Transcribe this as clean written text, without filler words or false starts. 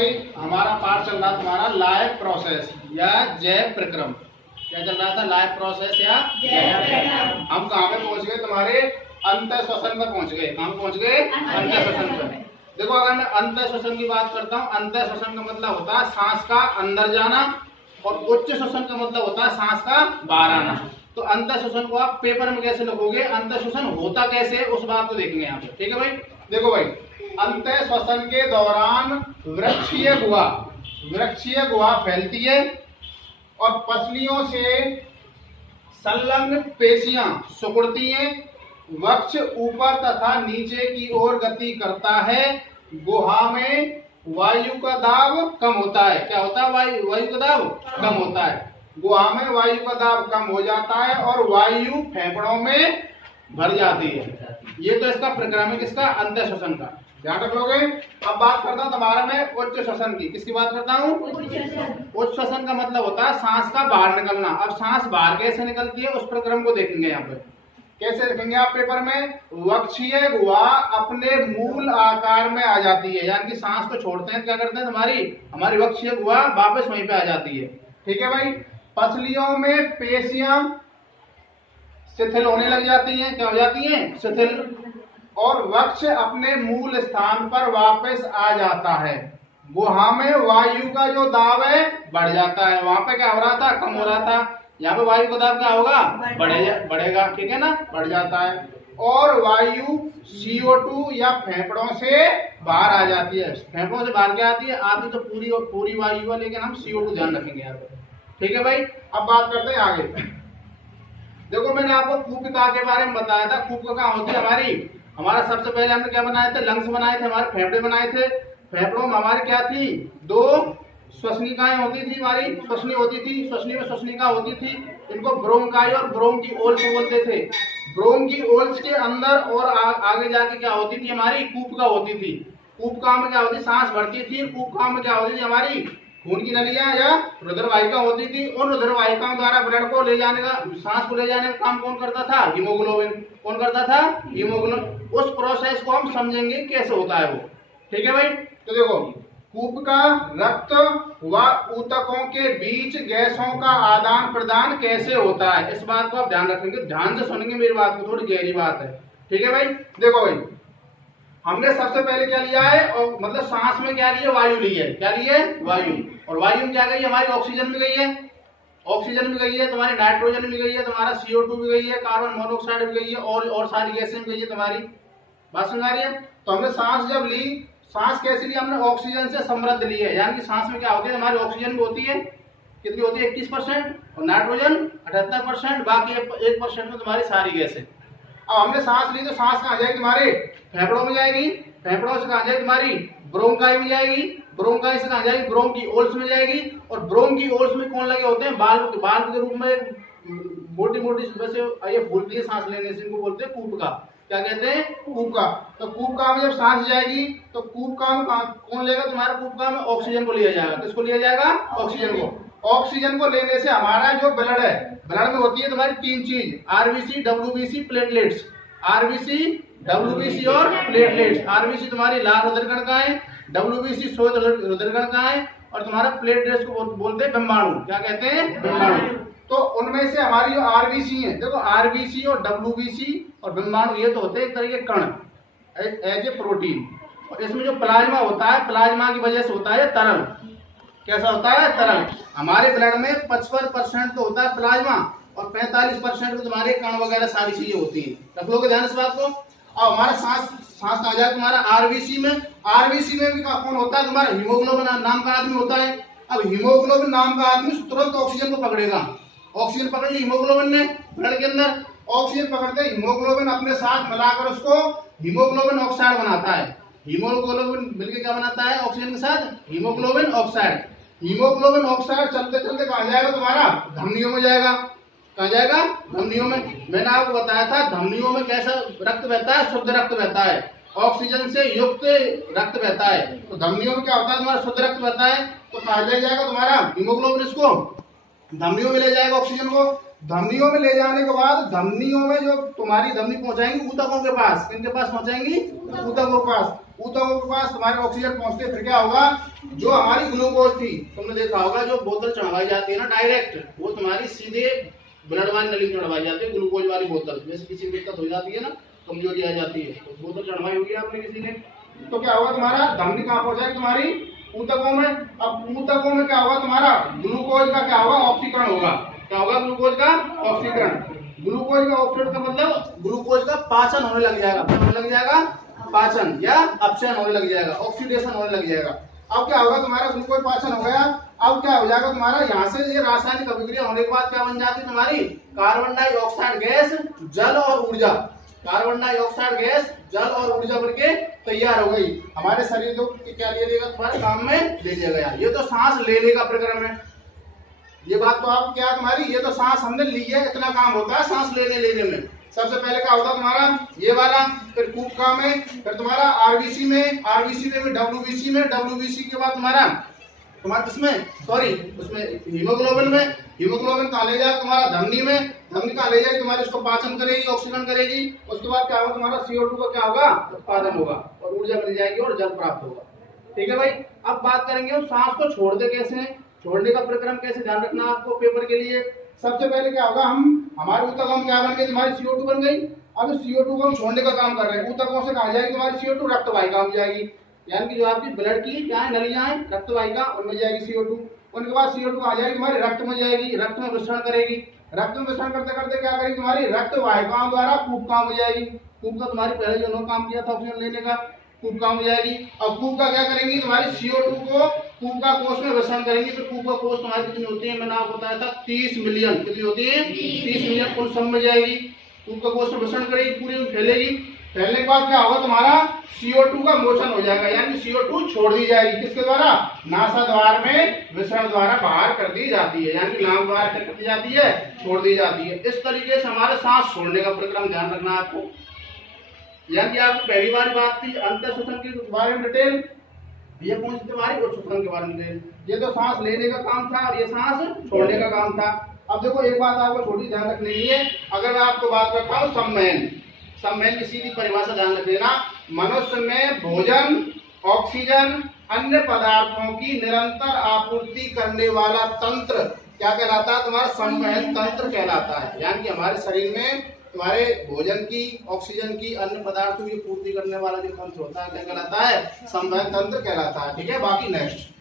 भाई हमारा पाठ चल रहा तुम्हारा लाइफ प्रोसेस या जैव प्रक्रम। क्या चल रहा था? लाइफ प्रोसेस या जैव प्रक्रम। हम कहाँ पे पहुंच गए? तुम्हारे अंत श्वसन पर पहुंच गए। कहाँ पहुंच गए? अंत श्वसन पर। देखो अगर मैं अंत श्वसन की बात करता हूँ, अंत श्वसन का मतलब होता है सांस का अंदर जाना, और उच्च श्वसन का मतलब होता है सांस का बाहर आना। तो अंत श्वसन को आप पेपर में कैसे लिखोगे, अंत श्वसन होता कैसे, उस बात को देखेंगे यहाँ पे। ठीक है भाई। देखो भाई, अंत श्वसन के दौरान वृक्षीय गुहा फैलती है और पसलियों से संलग्न पेशियां सिकुड़ती हैं। वक्ष ऊपर तथा नीचे की ओर गति करता है। गुहा में वायु का दाब कम होता है। क्या होता है? वायु का दाब कम होता है। गुहा में वायु का दाब कम हो जाता है और वायु फेफड़ों में भर जाती है। ये तो इसका प्रक्रम है, किसका? अंत श्वसन का। ध्यान रख लोगे। अब बात करता हूँ तुम्हारा मैं उच्च श्वसन की। किसकी बात करता हूँ? उच्च श्वसन का मतलब होता है सांस का बाहर निकलना। अब सांस बाहर कैसे निकलती है, उस प्रक्रम को देखेंगे यहाँ पे। कैसे लिखेंगे आप पेपर में? वक्षीय गुहा अपने मूल आकार में आ जाती है, यानी कि सांस को छोड़ते हैं, क्या करते हैं, हमारी वक्षीय गुहा वापस वहीं पे आ जाती है। ठीक है भाई। पसलियों में पेशियां शिथिल होने लग जाती हैं। क्या हो जाती हैं? शिथिल। और वक्ष अपने मूल स्थान पर वापस आ जाता है। गुहा में वायु का जो दाब है बढ़ जाता है। वहां पे क्या हो रहा था? कम हो रहा था। यहाँ पे वायु का दाब क्या होगा? बढ़ेगा। ठीक है ना, बढ़ जाता है। और वायु CO2 या फेफड़ों से बाहर आ जाती है। फेफड़ों से बाहर क्या आती है? आती तो पूरी वायु है, लेकिन हम CO2 ध्यान रखेंगे यहाँ पे। ठीक है भाई। अब बात करते हैं आगे। देखो मैंने आपको कूपिका के बारे में बताया था। कूपिका कहाँ होती है? हमारा सबसे पहले हमने क्या बनाए थे? लंग्स बनाए थे, हमारे फेफड़े बनाए थे। फेफड़ों में हमारी क्या थी? 2 श्वसनिकाएं होती थी, हमारी श्वसनी होती थी। श्वसनी में श्वसनिका होती थी। इनको ब्रोंकाई और ब्रोंकिओल्स बोलते थे। ब्रोंकिओल्स के अंदर और आगे जाके क्या होती थी? हमारी कूपिका होती थी। कूपिका में क्या होती? सांस भरती थी। कूपिका में क्या होती थी? हमारी खून की नलियां या रुधिरवाहिका होती थी। उन रुधिरवाहिकाओं द्वारा ब्लड को ले जाने का, सांस को ले जाने का काम कौन करता था? हीमोग्लोबिन। कौन करता था? हीमोग्लोबिन। उस प्रोसेस को हम समझेंगे कैसे होता है वो। ठीक है भाई। तो देखो, कूपिका रक्त व ऊतकों के बीच गैसों का आदान प्रदान कैसे होता है, इस बात को आप ध्यान रखेंगे। ध्यान से सुनेंगे मेरी बात को, थोड़ी गहरी बात है। ठीक है भाई। देखो भाई, हमने सबसे पहले क्या लिया है, और मतलब सांस में क्या लिए? वायु ली है। क्या लिए? वायु। और वायु में क्या गई? हमारी ऑक्सीजन भी गई है। ऑक्सीजन भी गई है, तुम्हारी नाइट्रोजन भी गई है, तुम्हारा CO2 भी गई है, कार्बन मोनोऑक्साइड भी गई है, और सारी गैसें भी गई है तुम्हारी। बात समझ आ रही है? तो हमने सांस जब ली, सांस कैसे ली? हमने ऑक्सीजन से समृद्ध ली है। यानी कि सांस में क्या होती है? हमारी ऑक्सीजन भी होती है। कितनी होती है? 21%। और नाइट्रोजन 78%। बाकी 1% में तुम्हारी सारी गैसें। अब हमने सांस ली तो सांस कहाँ जाएगी? हमारे फेफड़ों में जाएगी। फेफड़ों से कहाँ जाएगी? हमारी ब्रोंकाई में जाएगी। ब्रोंकाई से कहाँ जाएगी? ब्रोंकिओल्स में जाएगी। और ब्रोंकिओल्स में कौन लगे होते हैं? बाल्ब के रूप में मोटी वैसे ये फूलती है सांस लेने से, इनको बोलते हैं कूपिका। क्या कहते हैं? कूपिका। तो कूपिका में जब सांस जाएगी तो कूपिका में कौन लेगा? तुम्हारा कूपिका में ऑक्सीजन को लिया जाएगा। किसको लिया जाएगा? ऑक्सीजन को। ऑक्सीजन को लेने से हमारा जो ब्लड है, ब्लड में होती है तुम्हारी 3 चीज, RBC, WBC, platelets. RBC, WBC और प्लेटलेट्स। RBC तुम्हारी लाल रुधिर कणिकाएं, WBC श्वेत रुधिर कणिकाएं, और तुम्हारा प्लेटलेट्स को बोलते हैं बिंबाणु। क्या कहते हैं? बिंबाणु। तो उनमें से हमारी जो RBC है, देखो RBC और WBC और बिंबाणु ये तो होते हैं एक तरह के कण, एज ए प्रोटीन। और इसमें जो प्लाज्मा होता है, प्लाज्मा की वजह से होता है तरल। कैसा होता है? तरल। हमारे ब्लड में 55% तो होता है प्लाज्मा, और 45% तो तुम्हारे कण वगैरह सारी चीजें होती हैं। रख लोगे ध्यान इस बात को। और हमारा सांस कहाँ जाए? तुम्हारा RBC में। RBC में भी कौन होता है? तुम्हारा हीमोग्लोबिन नाम का आदमी होता है। अब हीमोग्लोबिन नाम का आदमी तुरंत ऑक्सीजन को पकड़ेगा। ऑक्सीजन पकड़ ली हीमोग्लोबिन ने ब्लड के अंदर। ऑक्सीजन पकड़ते हीमोग्लोबिन अपने साथ मिलाकर उसको हीमोग्लोबिन ऑक्साइड बनाता है। हीमोग्लोबिन मिलकर क्या बनाता है? ऑक्सीजन के साथ हीमोग्लोबिन ऑक्साइड। हीमोग्लोबिन ऑक्साइड चलते चलते कहाँ जाएगा? तुम्हारा धमनियों में जाएगा। कहाँ जाएगा? धमनियों में। मैंने आपको बताया था धमनियों में कैसा रक्त बहता है? शुद्ध रक्त बहता है, ऑक्सीजन से युक्त रक्त बहता है। तो धमनियों में क्या होता है? तुम्हारा शुद्ध रक्त बहता है। तो कहाँ ले जाएगा? तुम्हारा हीमोग्लोबिन इसको धमनियों में ले जाएगा ऑक्सीजन को। धमनियों में ले जाने के बाद धमनियों में जो तुम्हारी धमनी पहुंचाएंगी ऊतकों के पास, किनके पास पहुंचाएंगी? ऊतकों के पास। ऊतकों के पास तुम्हारे ऑक्सीजन पहुंचते फिर क्या होगा, जो हमारी ग्लूकोज थी, तुमने देखा होगा जो बोतल चढ़वाई जाती है ना डायरेक्ट, वो तुम्हारी सीधे ब्लड वाली नली में चढ़वाई जाती है, ग्लूकोज वाली बोतल। जैसे किसी को दिक्कत हो जाती है ना, कमजोरी आ जाती है, तो बोतल चढ़वाई होगी आपने किसी ने, तो क्या होगा तुम्हारा धमनी कहाँ पहुंचाएगी? तुम्हारी ऊतकों में। अब ऊतकों में क्या होगा तुम्हारा ग्लूकोज का क्या होगा? ऑक्सीकरण होगा। क्या होगा? ग्लूकोज का ऑक्सीकरण। ग्लूकोज का ऑक्सीकरण का मतलब ग्लूकोज का पाचन होने लग जाएगा। क्या होने लग जाएगा? पाचन या अपचयन होने लग जाएगा, ऑक्सीडेशन होने लग जाएगा। अब क्या होगा तुम्हारा ग्लूकोज पाचन हो गया, अब क्या हो जाएगा तुम्हारा यहाँ से ये रासायनिक अभिक्रिया होने के बाद क्या बन जाती है तुम्हारी? कार्बन डाइऑक्साइड गैस, जल और ऊर्जा। कार्बन डाइऑक्साइड गैस, जल और ऊर्जा बनके तैयार हो गई। हमारे शरीर को क्या ले लेगा? तुम्हारे काम में ले लिया गया। ये तो सांस लेने का प्रक्रम है। ये बात तो आप क्या तुम्हारी, ये तो सांस हमने ली है, इतना काम होता है सांस लेने में। सबसे पहले क्या होता है तुम्हारा ये वाला, फिर कूपका में, फिर तुम्हारा आरबीसी में, आरबीसी में भी डब्ल्यूबीसी में, डब्ल्यूबीसी के बाद तुम्हारा किसमें, सॉरी उसमें हीमोग्लोबिन में, हीमोग्लोबिन कहाँ ले जाएगा? तुम्हारा धमनी में, धमनी कहाँ ले जाएगी? तुम्हारी उसको पाचन करेगी, ऑक्सीजन करेगी। उसके बाद क्या होगा तुम्हारा CO2 का क्या होगा? उत्पादन होगा और ऊर्जा मिल जाएगी और जल प्राप्त होगा। ठीक है भाई। अब बात करेंगे हम सांस को छोड़ते कैसे हैं, छोड़ने का प्रक्रम कैसे, ध्यान रखना आपको पेपर के लिए। सबसे पहले क्या होगा, हम हमारे ऊतक हम क्या बन गए? तुम्हारी CO2 बन गई। अब CO2 को हम छोड़ने का काम कर रहे हैं। ऊतकों से कहाँ जाएगी तुम्हारी CO2? रक्त वाहिका में जाएगी, यानी कि जो आपकी ब्लड की क्या है नलियां हैं, रक्त वाहिका, उनमें जाएगी CO2। उनके बाद CO2 आ जाएगी तुम्हारे रक्त में जाएगी, रक्त में मिश्रण करेगी। रक्त में मिश्रण करते करते क्या करेगी? तुम्हारी रक्त वाहिकाओं द्वारा कूपकाओं में जाएगी। कूपका तुम्हारी पहले जो उन्होंने काम किया था ऑक्सीजन लेने का, कूपकाओं में जाएगी। अब कूपका क्या करेंगी? तुम्हारी CO2 को कूपका कोष में विसरण करेंगी। फिर कूपका कोष तुम्हारी कितनी होती है? मैंने आपको बताया था 30 मिलियन। कितनी होती है? 30 मिलियन। उन सब में जाएगी, कूपका कोष में विसरण करेगी, पूरी में फैलेगी। फैलने के बाद क्या होगा तुम्हारा? CO2 का मोचन हो जाएगा, यानी CO2 छोड़ दी जाएगी। किसके द्वारा? नासा द्वार में विसरण द्वारा बाहर कर दी जाती है, यानी नाम द्वारा क्या कर दी जाती है? छोड़ दी जाती है। इस तरीके से हमारे सांस छोड़ने का प्रक्रम ध्यान रखना आपको। यानी आपको पहली बार बात थी अंतर श्वसन के बारे में डिटेल, ये कौन सी तुम्हारी उच्च श्वसन के बारे में डिटेल। ये तो सांस लेने का काम था और ये सांस छोड़ने का काम था। अब देखो एक बात आपको छोटी ध्यान रखनी है, अगर मैं आपको बात करता हूँ सम्मेलन, सम्मेलन की सीधी परिभाषा ध्यान रख लेना। मनुष्य में भोजन, ऑक्सीजन, अन्य पदार्थों की निरंतर आपूर्ति करने वाला तंत्र क्या कहलाता है? तुम्हारा संवहन तंत्र कहलाता है। यानी कि हमारे शरीर में तुम्हारे भोजन की, ऑक्सीजन की, अन्य पदार्थों की पूर्ति करने वाला जो तंत्र होता है क्या कहलाता है? संवहन तंत्र कहलाता है। ठीक है, बाकी नेक्स्ट